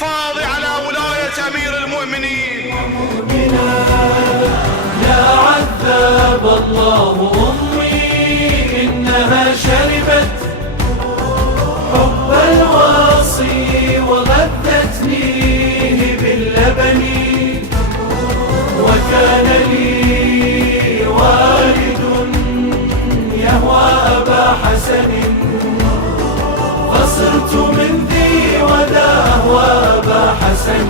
الحفاظ على ولاية أمير المؤمنين. لا عذب الله أمي إنها شربت حب الواصي وغذتني باللبن، وكان لي والد يهوى أبا حسن، فصرت من ذي وذا أهوى أبا حسن.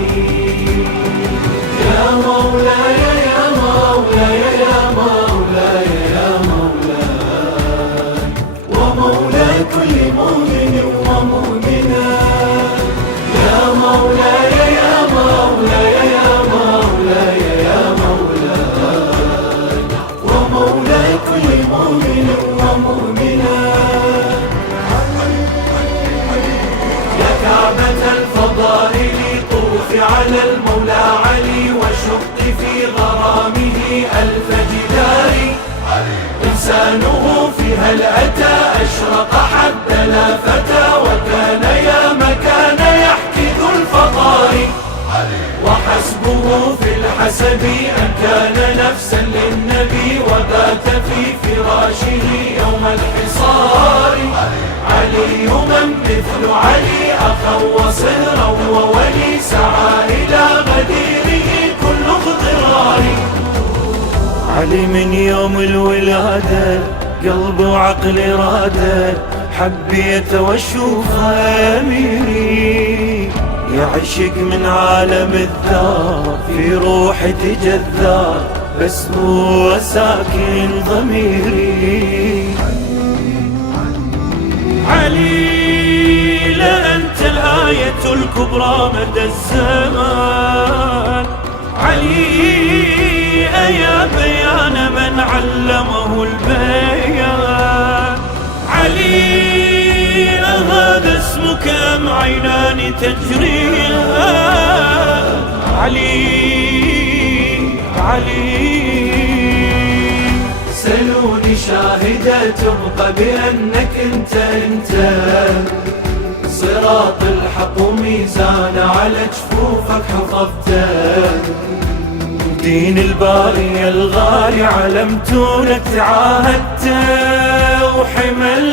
يا مولاي يا مولاي يا مولاي يا مولاي ومولى كل مؤمن ومؤمنة. يا مولاي يا مولاي يا مولاي يا مولاي ومولى كل مؤمن ومؤمنة. يا كعبة الفضائل طوفي على المولى علي وشق في غرامه ألف جدار. إنسانه في هل أتى أشرق حتى لا فتى، وكان يا مكان يحكي ذو الفقار. وحسبه في الحسب أن كان نفسا للنبي، وبات في فراشه يوم الحصار. علي من مثل علي أخا وصهرا وولي، سعى إلى غديره كل اغترار. علي من يوم الولادة قلب وعقل رادة، حبيت واشوفه أميري. يعشق من عالم الذار في روحي تجذار، بس هو ساكن ضميري. علي لأنت الآية الكبرى مدى الزمان. علي يا بيان من علمه البيان. علي هذا اسمك أم عينان تجريان. علي علي سلوني شاهدة تبقى بأنك انت صراط الحق وميزان على جفوفك حفظته. دين الباري الغالي علمتونك تعاهدته، وحمل